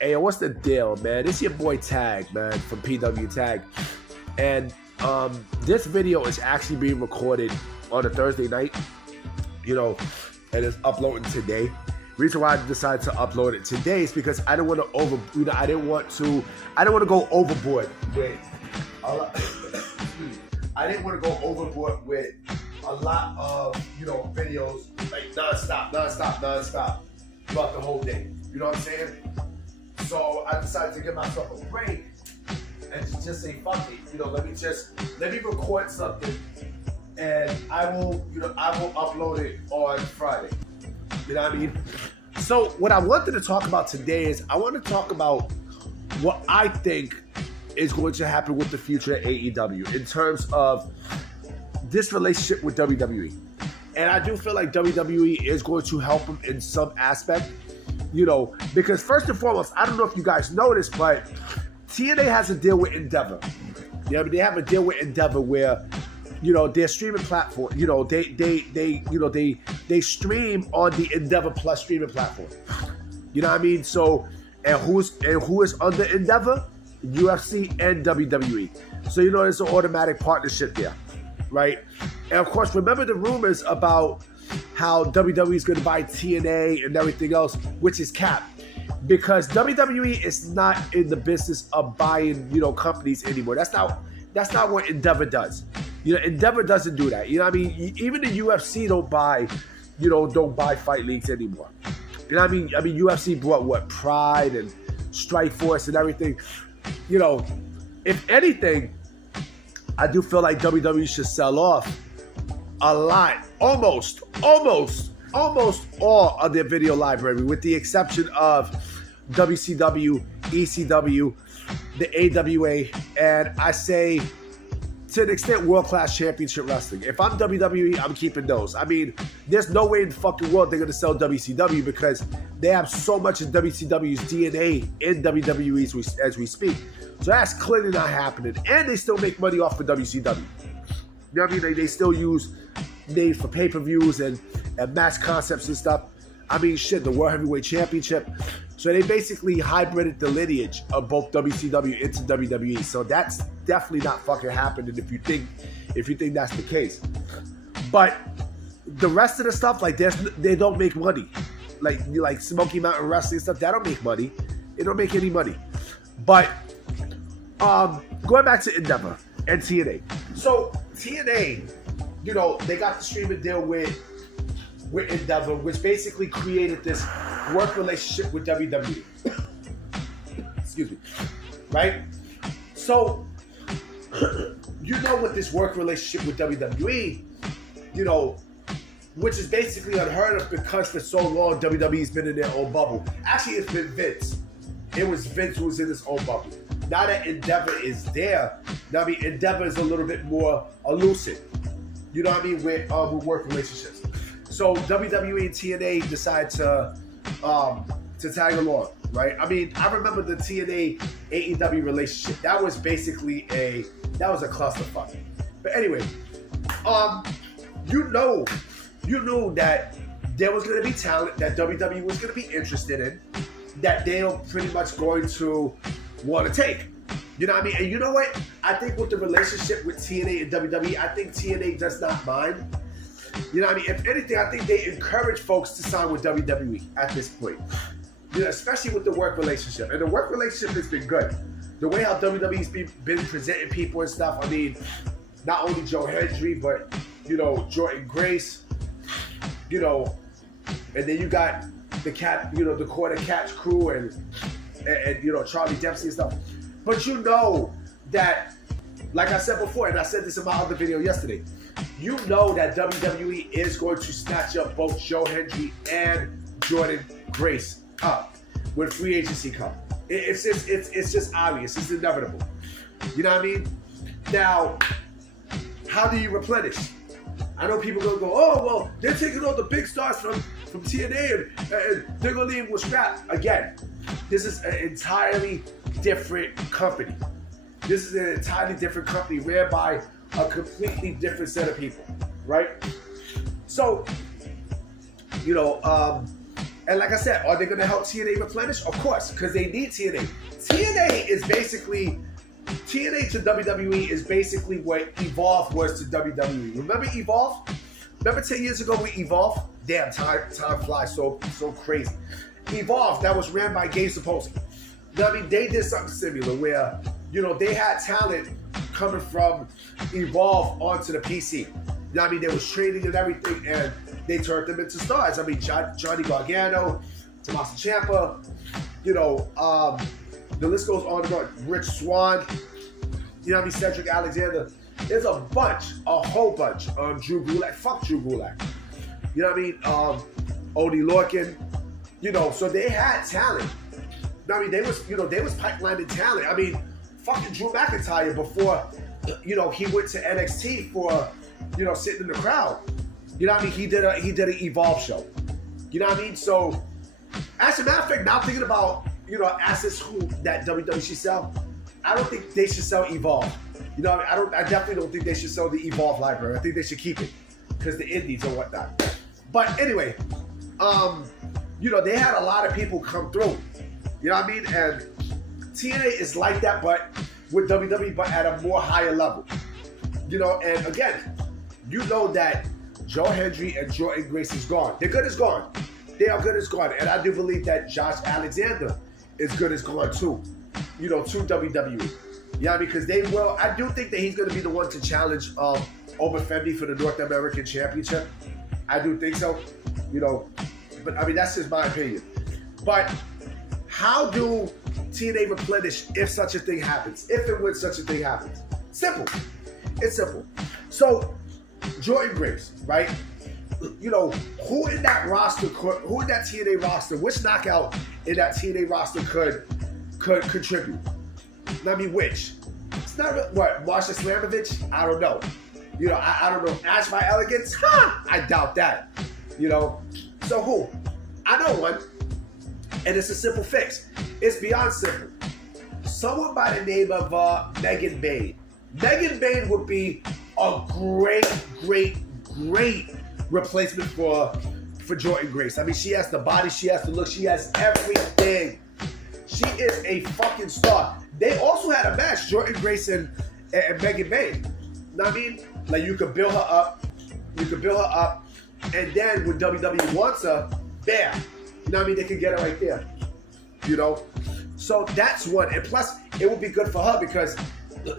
Hey, what's the deal, man? It's your boy Tag, man, from PW Tag. And this video is actually being recorded on a Thursday night, and it's uploading today. Reason why I decided to upload it today is because I didn't want to I didn't want to go overboard with I didn't want to go overboard with a lot of, videos like non-stop throughout the whole day. You know what I'm saying? So I decided to give myself a break and just say, fuck it. Let me record something and I will upload it on Friday. You know what I mean? So what I wanted to talk about today is I want to talk about what I think is going to happen with the future of AEW in terms of this relationship with WWE. And I do feel like WWE is going to help them in some aspect, because first and foremost, I don't know if you guys noticed, but TNA has a deal with Endeavor. They have a deal with Endeavor where, their streaming platform, they stream on the Endeavor Plus streaming platform. You know what I mean? So, and who is under Endeavor? UFC and WWE. So, there's an automatic partnership there, right? And of course, remember the rumors about how WWE is going to buy TNA and everything else, which is cap. Because WWE is not in the business of buying, companies anymore. That's not what Endeavor does. Endeavor doesn't do that. You know what I mean? Even the UFC don't buy fight leagues anymore. You know what I mean? UFC bought Pride and Strikeforce and everything. If anything, I do feel like WWE should sell off a lot, almost all of their video library, with the exception of WCW, ECW, the AWA, and I say to an extent World Class Championship Wrestling. If I'm WWE, I'm keeping those. I mean, there's no way in the fucking world they're going to sell WCW because they have so much of WCW's DNA in WWE as we speak. So that's clearly not happening. And they still make money off of WCW. You know what I mean? They still use names for pay-per-views and match concepts and stuff. I mean, shit, the World Heavyweight Championship. So they basically hybrided the lineage of both WCW into WWE. So that's definitely not fucking happening if you think that's the case. But the rest of the stuff, like they don't make money. Like Smoky Mountain Wrestling stuff, that don't make money. It don't make any money. But going back to Endeavor and TNA. So TNA, they got the streaming deal with Endeavor, which basically created this work relationship with WWE. Excuse me. Right? So, with this work relationship with WWE, which is basically unheard of because for so long WWE's been in their own bubble. Actually, it's been Vince. It was Vince who was in his own bubble. Now that Endeavor is there, Endeavor is a little bit more elusive. You know what I mean? With work relationships. So WWE and TNA decide to tag along, right? I mean, I remember the TNA AEW relationship. That was basically a clusterfuck. But anyway, you knew that there was going to be talent that WWE was going to be interested in, that they're pretty much going to want to take. You know what I mean? And you know what? I think with the relationship with TNA and WWE, I think TNA does not mind. You know what I mean? If anything, I think they encourage folks to sign with WWE at this point. Especially with the work relationship. And the work relationship has been good. The way how WWE's been presenting people and stuff, I mean, not only Joe Hendry, but, Jordynne Grace, and then you got the cat, the Quarter Catch crew and Charlie Dempsey and stuff. But that, like I said before, and I said this in my other video yesterday, that WWE is going to snatch up both Joe Hendry and Jordynne Grace up when free agency comes. It's just obvious. It's inevitable. You know what I mean? Now, how do you replenish? I know people are going to go, oh, well, they're taking all the big stars from TNA and they're going to leave with scrap. Again, this is an entirely different company. This is an entirely different company ran by a completely different set of people, right? So, And like I said, are they going to help TNA replenish? Of course, because they need TNA. TNA is basically, TNA to WWE is basically what Evolve was to WWE. Remember Evolve? Remember 10 years ago with Evolve? Damn, time flies so crazy. Evolve, that was ran by Gabe Sapolsky. You know what I mean? They did something similar where, you know, they had talent coming from Evolve onto the PC. You know what I mean? They was training and everything, and they turned them into stars. I mean, Johnny Gargano, Tommaso Ciampa, you know, the list goes on and on. Rich Swann, you know what I mean? Cedric Alexander. There's a whole bunch. Drew Gulak, fuck Drew Gulak. You know what I mean? Odie Lorcan, you know, so they had talent. You know what I mean? They was pipelining talent. I mean, fucking Drew McIntyre before, you know, he went to NXT for, you know, sitting in the crowd. You know what I mean? He did an Evolve show. You know what I mean? So, as a matter of fact, now thinking about, you know, assets that WWE should sell, I don't think they should sell Evolve. You know, I definitely don't think they should sell the Evolve library. I think they should keep it because the indies or whatnot. But anyway, you know, they had a lot of people come through. You know what I mean? And TNA is like that, but with WWE, but at a more higher level. You know, and again, you know that Joe Hendry and Jordynne Grace is gone. They're good as gone. They are good as gone. And I do believe that Josh Alexander is good as gone too. You know, to WWE. Yeah, because they will. I do think that he's going to be the one to challenge over Fendi for the North American Championship. I do think so. You know, but I mean, that's just my opinion. But how do TNA replenish if such a thing happens? If and when such a thing happens? Simple. It's simple. So, Jordynne Grace, right? You know, who in that roster who in that TNA roster, which knockout in that TNA roster could contribute? I mean, which? It's not what, Marsha Slamovich? I don't know. You know, I don't know. Ash by Elegance? Ha! I doubt that. You know, so who? I know one, and it's a simple fix. It's beyond simple. Someone by the name of Megan Bayne. Megan Bayne would be a great replacement for Jordynne Grace. I mean, she has the body, she has the look, she has everything. She is a fucking star. They also had a match, Jordynne Grace and Megan Bayne. You know what I mean? Like, you could build her up, and then when WWE wants her, bam. You know what I mean? They can get her right there. You know? So that's one. And plus, it would be good for her because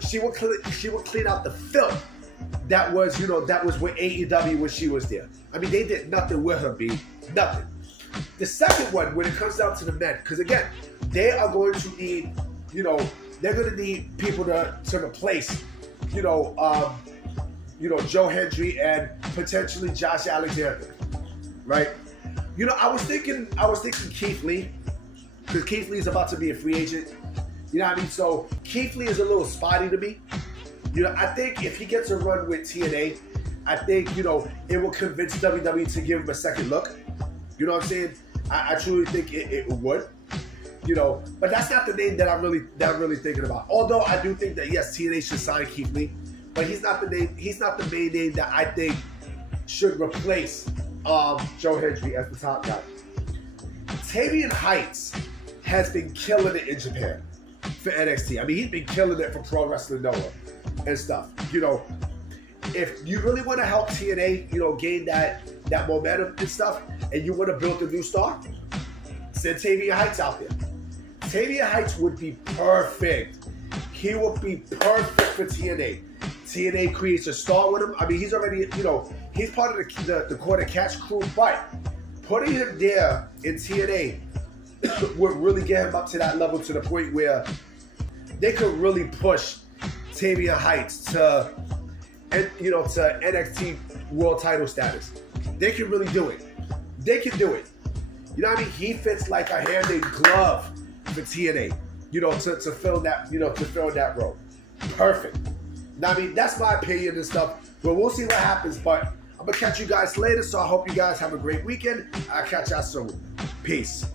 she would clean out the filth that was, you know, that was with AEW when she was there. I mean, they did nothing with her, B. Nothing. The second one, when it comes down to the men, because again, they are going to need, you know, they're going to need people to replace, you know, Joe Hendry and potentially Josh Alexander, right? You know, I was thinking Keith Lee, because Keith Lee is about to be a free agent. You know what I mean? So Keith Lee is a little spotty to me. You know, I think if he gets a run with TNA, I think, you know, it will convince WWE to give him a second look. You know what I'm saying? I truly think it would. You know, but that's not the name that I'm really thinking about. Although I do think that yes, TNA should sign Keith Lee, but he's not the main name that I think should replace Joe Hendry as the top guy. Tavian Heights has been killing it in Japan for NXT. I mean, he's been killing it for Pro Wrestling Noah and stuff. You know, if you really want to help TNA, you know, gain that momentum and stuff, and you want to build a new star, send Tavian Heights out there. Tavian Heights would be perfect. He would be perfect for TNA. TNA creates a star with him. I mean, he's already, you know, he's part of the Quarter Catch crew, but putting him there in TNA would really get him up to that level, to the point where they could really push Tavian Heights to NXT world title status. They can really do it. They can do it. You know what I mean? He fits like a hand in glove for TNA. You know, to fill that, you know, to fill that role. Perfect. Now, I mean, that's my opinion and stuff. But we'll see what happens. But I'm gonna catch you guys later. So I hope you guys have a great weekend. I'll catch y'all soon. Peace.